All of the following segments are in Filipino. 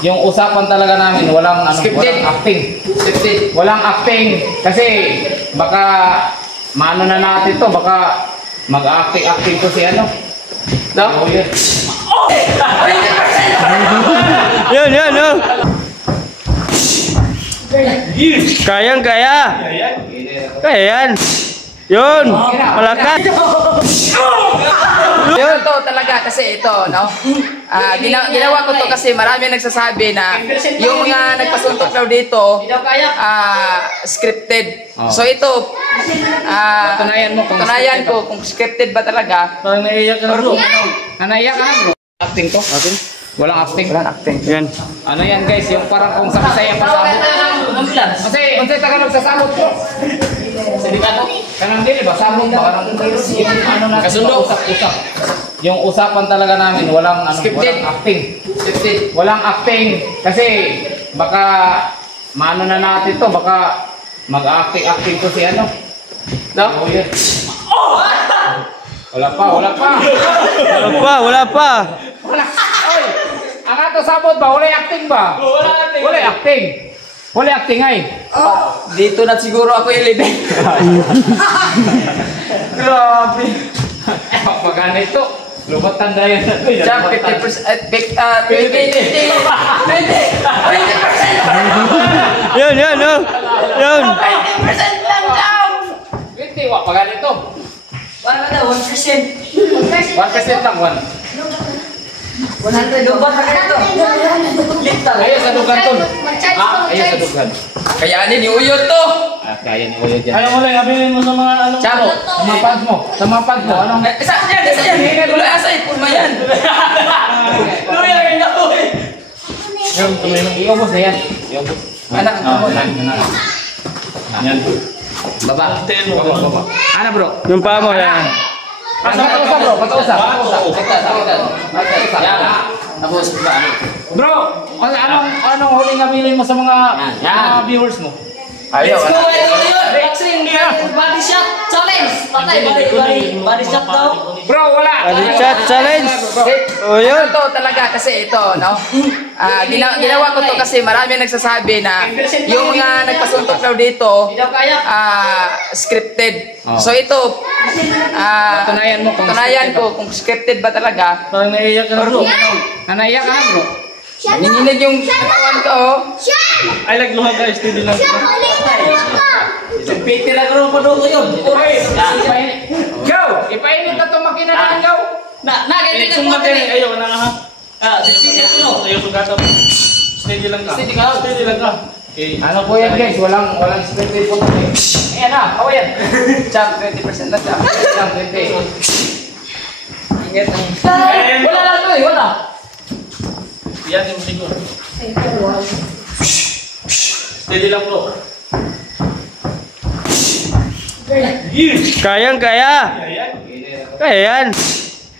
Yung usapan talaga namin, walang scripted. Walang acting. Scripted. Walang acting kasi baka maano na natin to, baka mag-acting to si ano. No? Oh, yun. Yun. Kayang-kaya. Kaya yan. Yun. Malakas. Yun to talaga kasi ito, no? Ginawa ko to kasi marami nagsasabi na yung mga nagpasuntok daw dito, scripted. So ito, patunayan ko kung scripted ba talaga. Parang naiiyak ka na bro. Naiyak ka na bro. Acting to? Acting? Walang acting. Walang acting. Yan. Ano yan guys, yung parang kung sabay-saya pasabot. Kasi unsay tagalog sa sabot ko? Sindikato? Kanang dili ba sabot ba kanang ano na Kasundo. usap-usap. Yung usapan talaga namin walang Scripted. walang acting. Scripted. Walang acting kasi baka maano na natin to, baka mag-acting to si ano. No? Oh, yun. Wala pa. Wala pa. Wala. Oy, ang ato sabot ba? Wala acting ba? Wala acting. Wala acting ay. Dito na siguro ako ilibig. Grabe. Pag ganito, lubatan na yan. Jump 50%, 20%. Yun. 20% lang daw. 20, wak, pag ganito. Wala na, 1%. 1% lang, 1. 100 doon ba sa ganito? Litang. Ayaw sa dugan to. Ayaw sa dugan. Kaya ni Uyot to. Kaya ni Uyo dyan. Ayaw mo lang, abilin mo sa mga ano. Chamo. Sa mga pads mo. Sa mga pads mo. Anong? Isa yan. Wala asay, pulma yan. Luya kayo na uy. Yung iubos na yan. Iubos. Anak, Oo, yan. Yan. Baba. Baba. Ano bro? Yung paa mo, yan. Patuusap bro. Patuusap. Yan. Tapos, Bro, anong huling nabilin mo sa mga viewers mo? Ayaw. Let's go, Uyot! Boxing! Body shot challenge! Patay, body shot daw. Bro, wala. Body shot challenge. Oh, yun. Ano to talaga kasi ito, no? Ginawa ko to kasi marami nagsasabi na yung mga nagpasuntok daw dito, scripted. So ito, patunayan ko kung scripted ba talaga. Parang naiiyak ka na bro. Naiyak ka na bro. Nanginginig yung katawan ko, oh. Ay, nagluha guys. Hindi lang. Piti lang rin pa doon yun. Go! Ipainit na itong makina na go! Ganyan Sumbat ka yan. Ayaw na nga ha. Ayaw sugatap. Steady lang ka. Steady lang ka. Ano po yan guys? Walang scripted po kami. Ayan na, ako yan. Jump, 20% na jump. Jump, 20. Ingat ang... Wala lang to eh, wala. Yan yung siguro. Steady lang bro. Kayang-kaya. Kaya yan.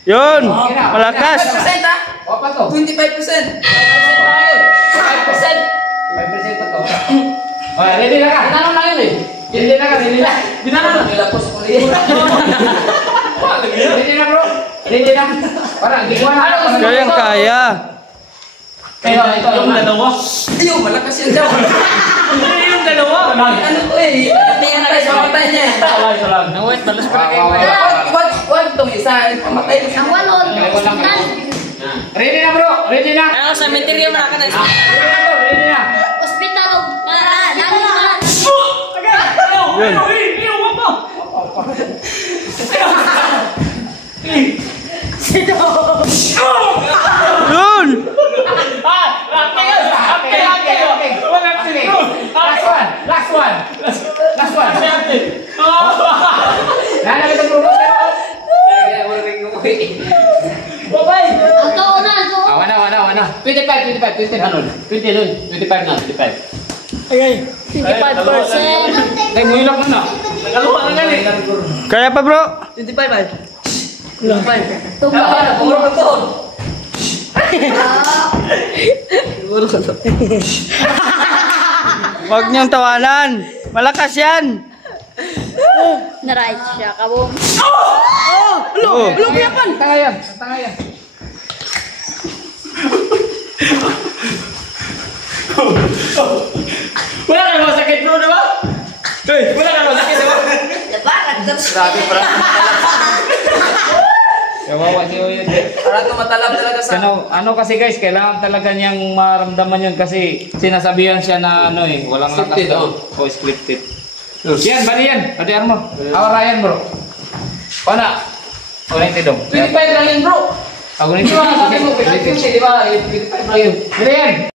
Yun. Malakas. 5% ha? O pa to? 25%. 5%. 5% pa to. O, ready na ka? Tanong lang yun eh. Ready na ka? Ready na? Binanong. Nilapos ko rin. Ready na bro? Ready na? Para, di ko na. Kayang-kaya. Ito, Yung dalawa. Ayaw, malakas yan daw. Yung dalawa. Ano to eh? Patay sa matay niya. Isa lang. Wait, balas pa kayo. Wag tong isa. Pamatay. Ang walon. Ready na bro? Ready na? Ano sa material na ka na. Ready na bro? Ready na? Hospital og dami na. Yun. Yun. Last one. Nana kita bro. Ang tao na. Wana. 25 dun. 25 na. 25%. Ay, muilak na na. Nagaluwa na nga eh. Kaya pa bro. 25 ba? Tumbang. Puro ka to. Huwag niyong tawanan. Malakas yan. Na-right siya. Kabong. Oh. Tanga yan. Grabe, parang Kawawa si Oyod. parang tumatalab talaga sa... Ano kasi guys, kailangan talaga niyang maramdaman yun kasi sinasabihan siya na ano eh, walang Scripted, lakas daw. O scripted. Yan, bali yan. Ate Armo. Ryan bro. Pana. O na dong. 25 lang yun bro. Ako na Di ba, sabi mo, 50, di ba? 25 lang yun. Bili yan.